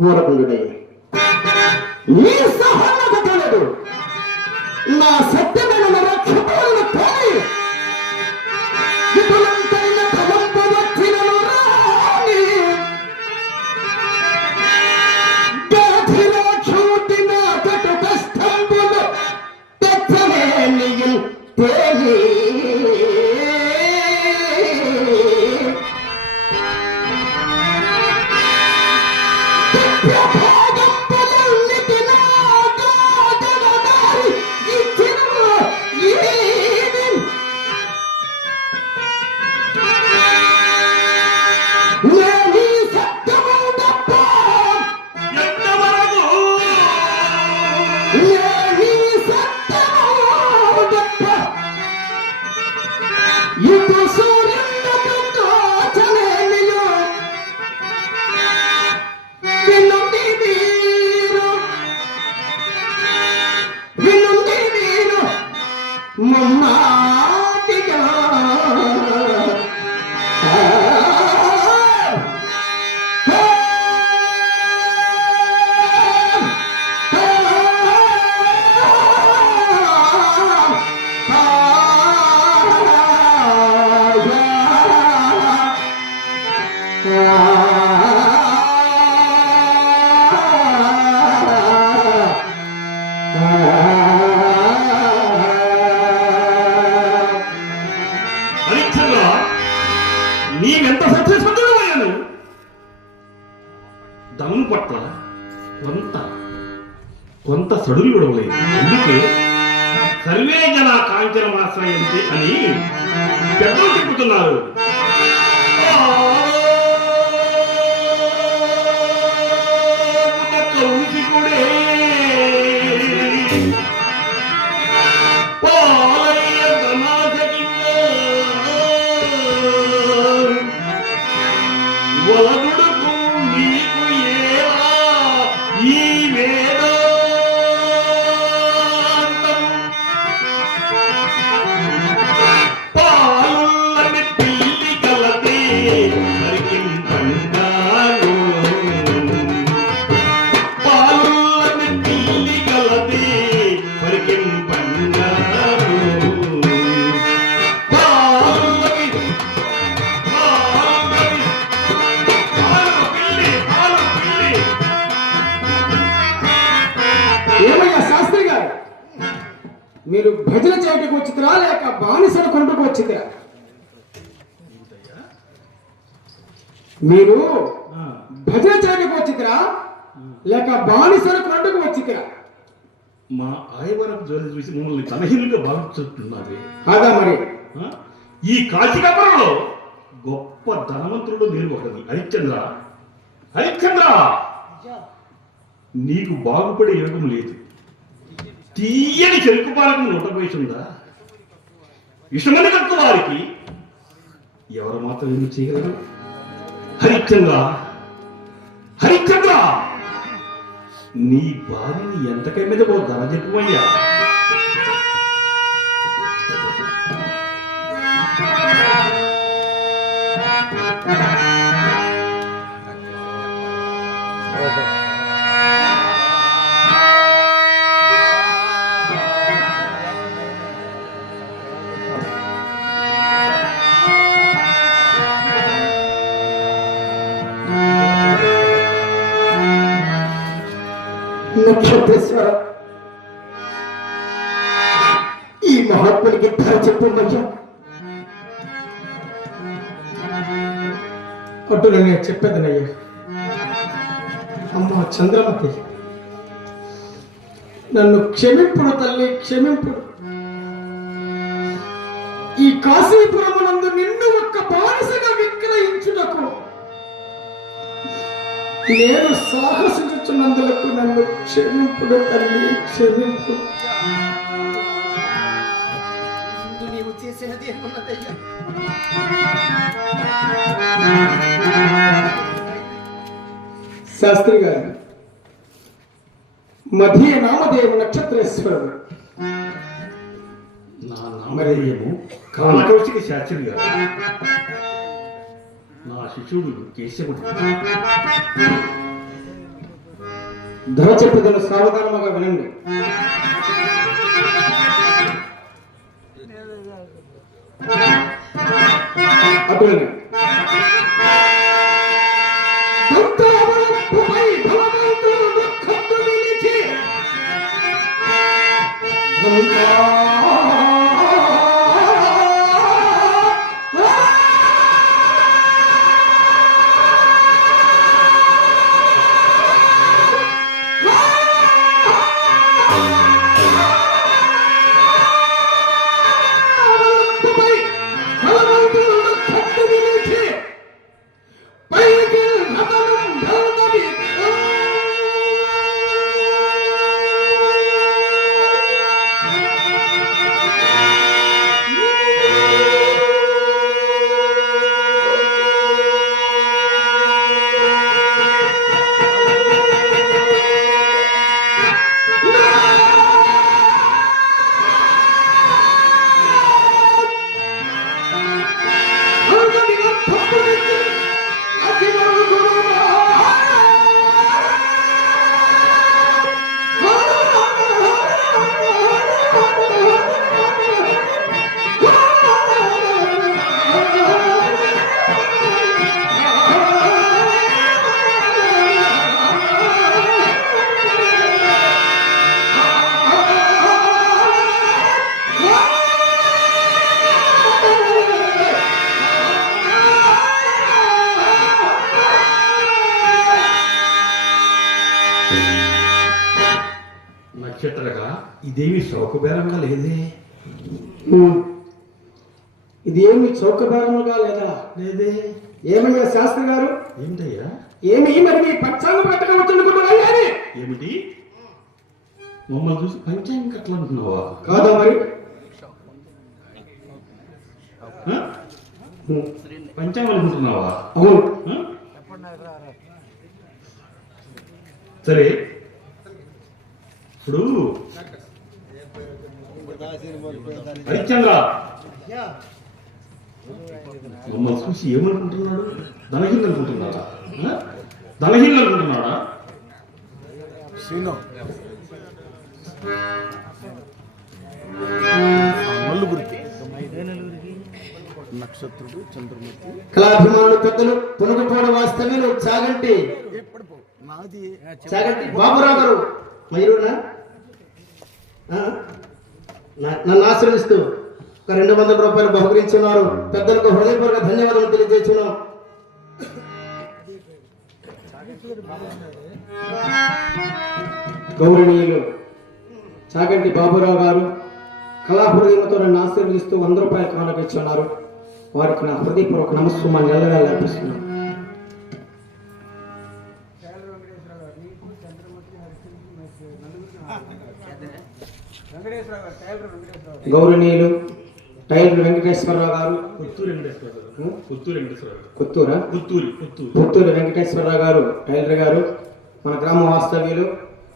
உறவுகளே Yeah. చెడులు విడవలేదు. అందుకే సర్వే జన కాంచనమాశ్రయంతి అని పెద్దలు చెప్పుతున్నారు చిక్కురా మీరు భజన వచ్చిరా లేక బానిసలకు పండుగ వచ్చిరా మా ఆయవరం జోలి చూసి మమ్మల్ని తలహీనులుగా భావించుతున్నది. కాదా మరి? ఈ కాశీకాపురంలో గొప్ప ధనవంతుడు నేను ఒకటి హరిశ్చంద్ర. హరిశ్చంద్ర! నీకు బాగుపడే యోగం లేదు. తీయని చెరుకు పాలకం నూట వయసు విషమని కట్టు వారికి ఎవరు మాత్రం ఏమి చేయగలరు? హరిశ్చంద్ర! హరిశ్చంద్ర! నీ భార్యని ఎంతకై మీద ఓ ధర చెప్పుమయ్యా పరిశుద్ధేశ్వర ఈ మహాత్ముడికి ధర చెప్పమ్మయ్యా అటు నేను చెప్పేదనయ్యా. అమ్మ చంద్రమతి నన్ను క్షమింపుడు తల్లి క్షమింపుడు. ఈ కాశీపురమునందు నిన్ను ఒక్క బానిసగా విక్రయించుటకు నేను సాహసించుచున్నందులకు నన్ను క్షమింపుడు తల్లి క్షమింపు. ముందు నీవు చేసినది ఏమన్నదయ్యా? శాస్త్రి గారు మధ్య నామదేవ నక్షత్రేశ్వరుడు. నా నామధేయము కాలకౌశిక శాస్త్రి గారు. నా శిష్యుడు కేశవుడు. ధర చెప్పుదను సావధానముగా వినండి. అప్పుడు చౌకభాగముగా లేదా? లేదే. ఏమయ్యా శాస్త్రి గారు? ఏంటయ్యా? ఏమి మరి మీ పంచాంగం అని ఏమిటి? మమ్మల్ని చూసి పంచాంగం కట్ల అంటున్నావా కాదా మరి? పంచాంగం అనుకుంటున్నావా అవును? సరే. ఇప్పుడు హరిశ్చంద్ర. మమ్మల్ని చూసి ఏమనుకుంటున్నాడు? ధనహీన్ అనుకుంటున్నాడా? ధనహీన్ అనుకుంటున్నాడా? శ్రీను నలుగురికి. నక్షత్రుడు చంద్రమతి కళాభిమానులు పెద్దలు వాస్తవ్యులు చాగంటి. నాది. చాగంటి బాబురావు గారు. మయూరునా ఆ? నా- నన్ను ఆశ్రయిస్తూ రెండు వందల రూపాయలు బహుకరించున్నారు. పెద్దలకు హృదయపూర్వక ధన్యవాదాలు తెలియజేస్తున్నాం. గౌరవనీయులు చాగంటి బాబురావు గారు కళాహృదయంతో నన్ను ఆశీర్వదిస్తూ వంద రూపాయలు కానుక ఇచ్చున్నారు. వారికి నా హృదయపూర్వక నమస్సుమాన్ని ఎల్లగా అర్పిస్తున్నాను గౌరవనీయులు టైలర్ వెంకటేశ్వరరావు గారు. పుత్తూరు వెంకటేశ్వర గారు. పుత్తూరు వెంకటేశ్వర గారు. పుత్తూరా? పుత్తూరి పుత్తూరు. పుత్తూరు వెంకటేశ్వరరావు గారు టైలర్ గారు మన గ్రామ వాస్తవ్యులు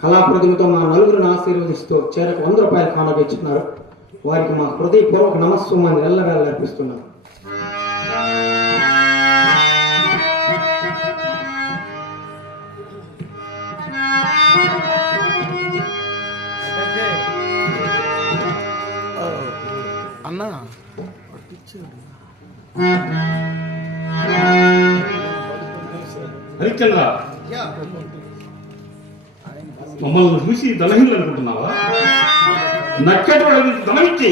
కళాప్రతిమతో మా నలుగురిని ఆశీర్వదిస్తూ చేరకు వంద రూపాయలు కానుక ఇచ్చున్నారు వారికి మా హృదయపూర్వక నమస్సుమాన్ని ఎల్లవేళ అర్పిస్తున్నాను ఆ, అన్న. అయ్యా మమ్మల్ని చూసి ధనహీనులు అనుకుంటున్నావా? నక్కేటోడు ధనమిచ్చి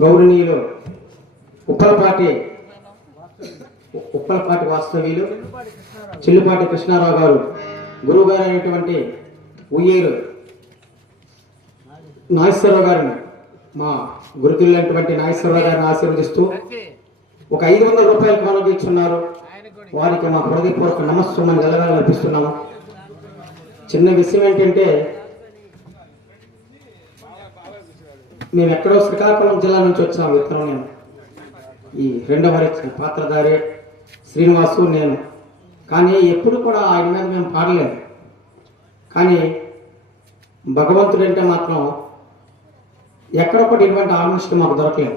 గౌరవనీయులు ఉప్పలపాటి ఉప్పలపాటి వాస్తవ్యులు చిల్లుపాటి కృష్ణారావు గారు గురువు గారైనటువంటి అయినటువంటి ఉయ్యేరు నాగేశ్వరరావు గారిని మా గురుకులైనటువంటి నాగేశ్వరరావు గారిని ఆశీర్వదిస్తూ ఒక ఐదు వందల రూపాయలు కానుక ఇచ్చున్నారు. వారికి మా హృదయపూర్వక నమస్సుమని నిలవేళ అర్పిస్తున్నాము చిన్న విషయం ఏంటంటే మేము ఎక్కడో శ్రీకాకుళం జిల్లా నుంచి వచ్చాము ఇద్దరం నేను. ఈ రెండవ పాత్రధారి శ్రీనివాసు నేను. కానీ ఎప్పుడు కూడా ఆయన మీద మేము పాడలేదు. కానీ భగవంతుడు అంటే మాత్రం ఎక్కడొకటి ఇటువంటి ఆర్మిస్ట్ మాకు దొరకలేదు.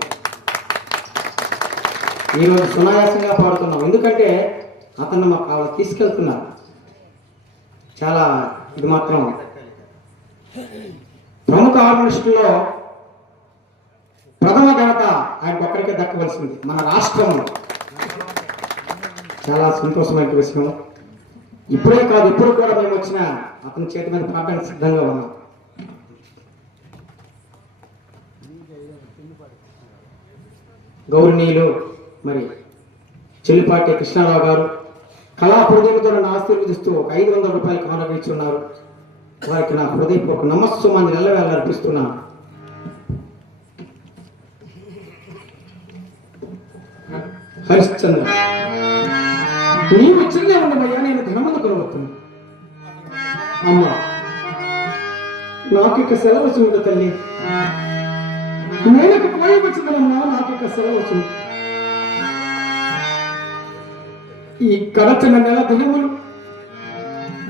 ఈరోజు సునాయాసంగా పాడుతున్నాం. ఎందుకంటే అతను మాకు అలా తీసుకెళ్తున్నారు. చాలా ఇది మాత్రం ప్రముఖ ఆర్టిస్టులో ప్రథమ ఘనత ఆయన ఒక్కరికే దక్కవలసింది. మన రాష్ట్రంలో. చాలా సంతోషమైన విషయం. ఇప్పుడే కాదు ఇప్పుడు కూడా మేము వచ్చిన అతని చేతి మీద పాడడానికి సిద్ధంగా ఉన్నాం. గౌరవనీయులు మరి చెల్లిపాటి కృష్ణారావు గారు కళా హృదయంతో నన్ను ఆశీర్వదిస్తూ ఒక ఐదు వందల రూపాయలు కానుక ఇచ్చున్నారు వారికి నా హృదయపూర్వక నమస్సుమాన్ని నెల్లవేళ అర్పిస్తున్నాను. హరిశ్చంద్ర నీవు చిన్న ఉండమయ్యా నేను ధనమందు కొనవచ్చును అమ్మా నాకు ఇక సెలవు చూడు తల్లి. నేను ఇక పోయి వచ్చిందనమ్మా నాకు ఇక సెలవు చూడు ఈ గడచిన నెల దినములు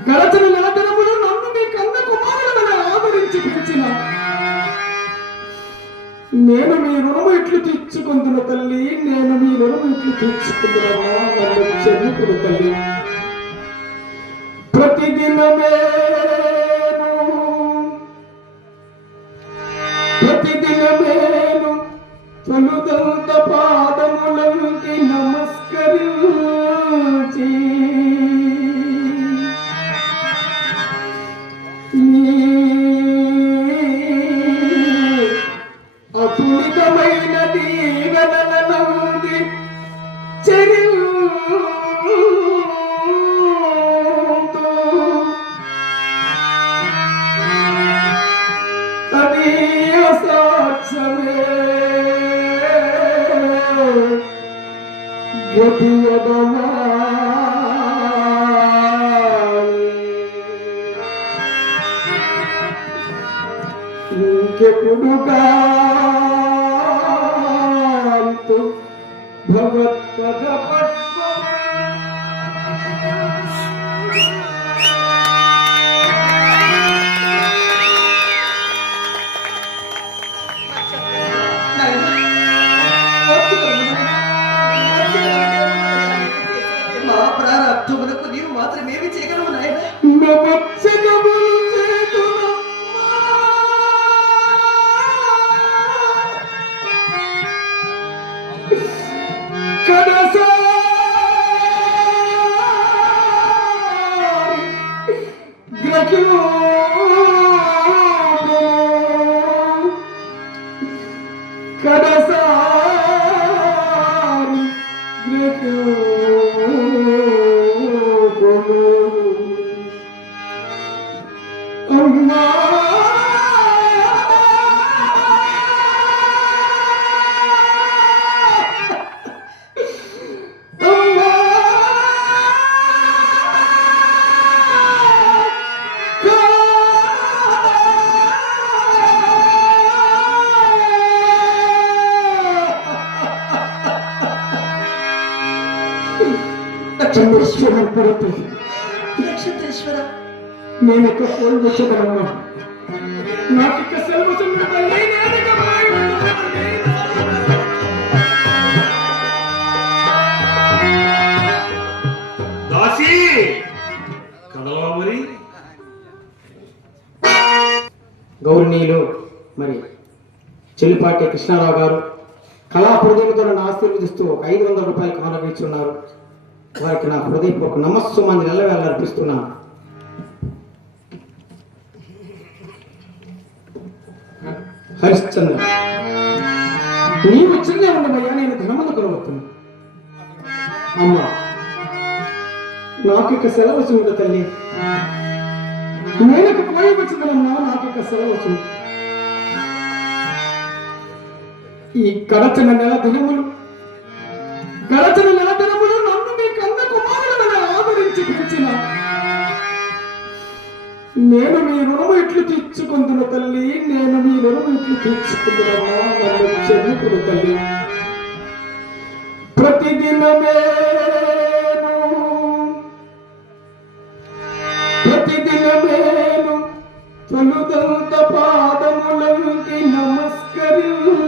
గడచిన నెల దినములు నన్ను మీ కన్న కుమారులను ఆదరించి పెంచిన నేను మీ రుణము ఇట్లు తీర్చుకుంటున్న తల్లి. నేను మీ రుణము ఇట్లు తీర్చుకుంటున్నా నన్ను చెల్లుకుడు తల్లి. ప్రతిదినమే ప్రతిదినమేను తొలుదంత పాదములంటి అపులితమైన ভগৎপদ Thank you. నేను ఇక పోయి దాసి! కదలవా మరి? చెల్లిపాటి కృష్ణారావు గారు కళా హృదయంతో నన్ను ఆశీర్వదిస్తూ ఒక ఐదు వందల రూపాయలు కానగించున్నారు వారికి నా హృదయపూర్వక నమస్సు మంది నెలవేళ అర్పిస్తున్నాను హరిశ్చంద్ర నీవు చిన్న ఉండమయ్యా నేను ధనమును కొనవచ్చును అమ్మా నాకు ఇక సెలవు చూడు తల్లి. నేను పోయి వచ్చిందమ్మా నాకు ఇక సెలవు చూడు ఈ గడచిన నెల దినములు గడచిన నెల దినములు నన్ను మీ కన్న కుమారులను ఆదరించి నేను మీ రుణము ఇట్లు తీర్చుకుంటున్న తల్లి. నేను మీ రుణము ఇట్లు తీర్చుకుంటున్నా నన్ను చెల్లుకుడు తల్లి. ప్రతిదినమే ప్రతిదినమేను తొలుదంత పాదములంటి నమస్కరించి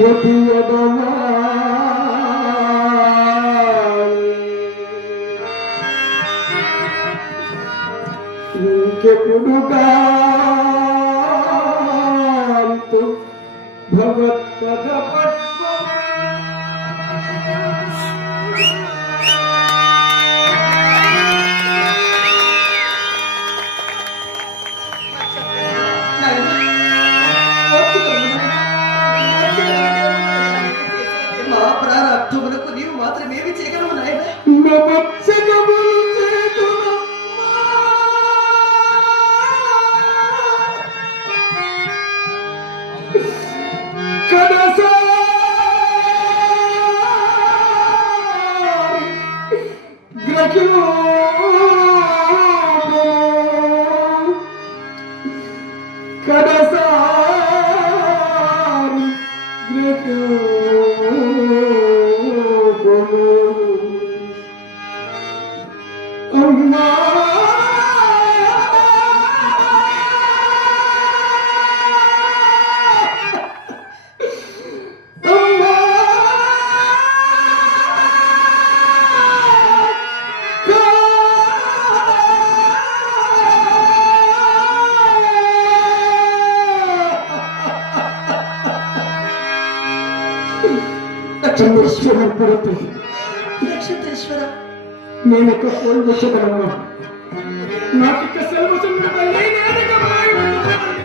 وبيد kedudukan untuk berbuat అమ్మా నక్షత్రేశ్వర నేను